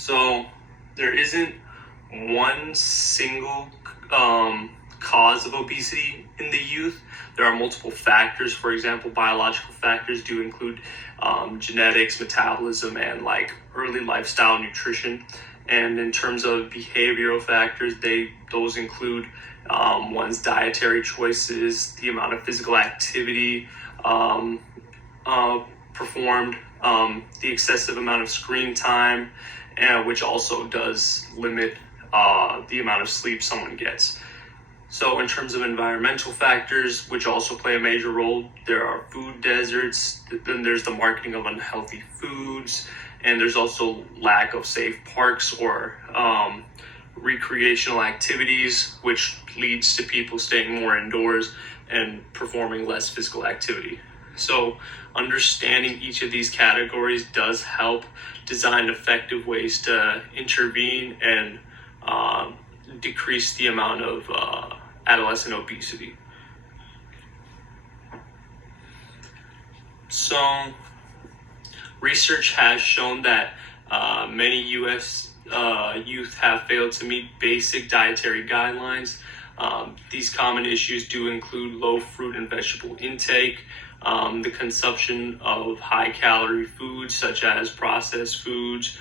So there isn't one single cause of obesity in the youth. There are multiple factors. For example, biological factors do include genetics, metabolism, and like early lifestyle nutrition. And in terms of behavioral factors, those include one's dietary choices, the amount of physical activity performed, the excessive amount of screen time, which also does limit the amount of sleep someone gets. So in terms of environmental factors, which also play a major role, there are food deserts, then there's the marketing of unhealthy foods, and there's also lack of safe parks or recreational activities, which leads to people staying more indoors and performing less physical activity. So understanding each of these categories does help design effective ways to intervene and decrease the amount of adolescent obesity. So research has shown that many U.S. Youth have failed to meet basic dietary guidelines. These common issues do include low fruit and vegetable intake, the consumption of high-calorie foods such as processed foods,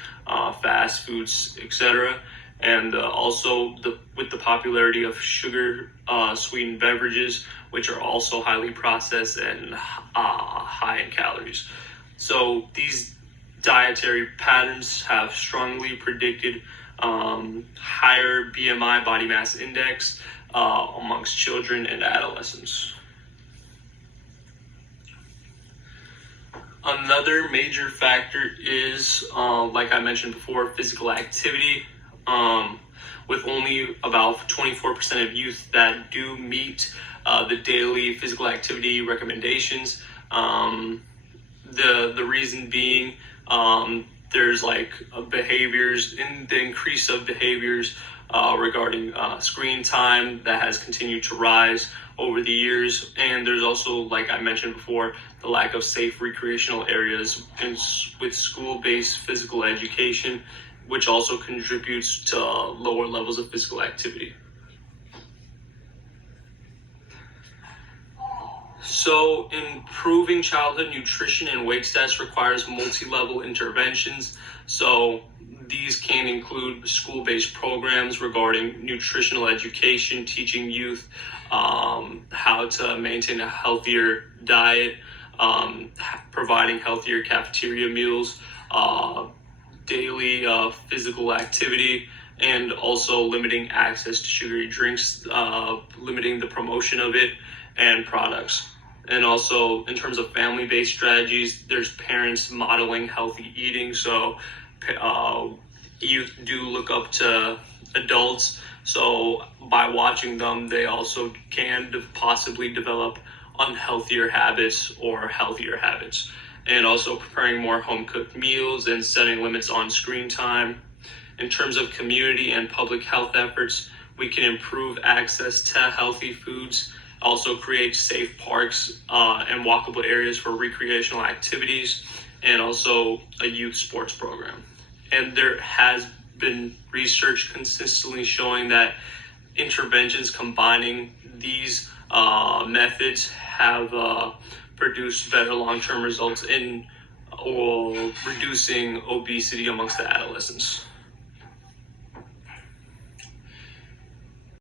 fast foods, etc., and also with the popularity of sugar sweetened beverages, which are also highly processed and high in calories. So these dietary patterns have strongly predicted higher BMI, body mass index, amongst children and adolescents. Another major factor is, like I mentioned before, physical activity. With only about 24% of youth that do meet the daily physical activity recommendations. The reason being, there's like behaviors, in the increase of behaviors regarding screen time that has continued to rise over the years, and there's also, like I mentioned before, the lack of safe recreational areas with school-based physical education, which also contributes to lower levels of physical activity. So improving childhood nutrition and weight status requires multi-level interventions. So these can include school-based programs regarding nutritional education, teaching youth how to maintain a healthier diet, providing healthier cafeteria meals, daily physical activity, and also limiting access to sugary drinks, limiting the promotion of it and products. And also in terms of family-based strategies, there's parents modeling healthy eating. So youth do look up to adults. So by watching them, they also can possibly develop unhealthier habits or healthier habits. And also preparing more home-cooked meals and setting limits on screen time. In terms of community and public health efforts, we can improve access to healthy foods, also create safe parks and walkable areas for recreational activities, and also a youth sports program. And there has been research consistently showing that interventions combining these methods have produced better long-term results in reducing obesity amongst the adolescents.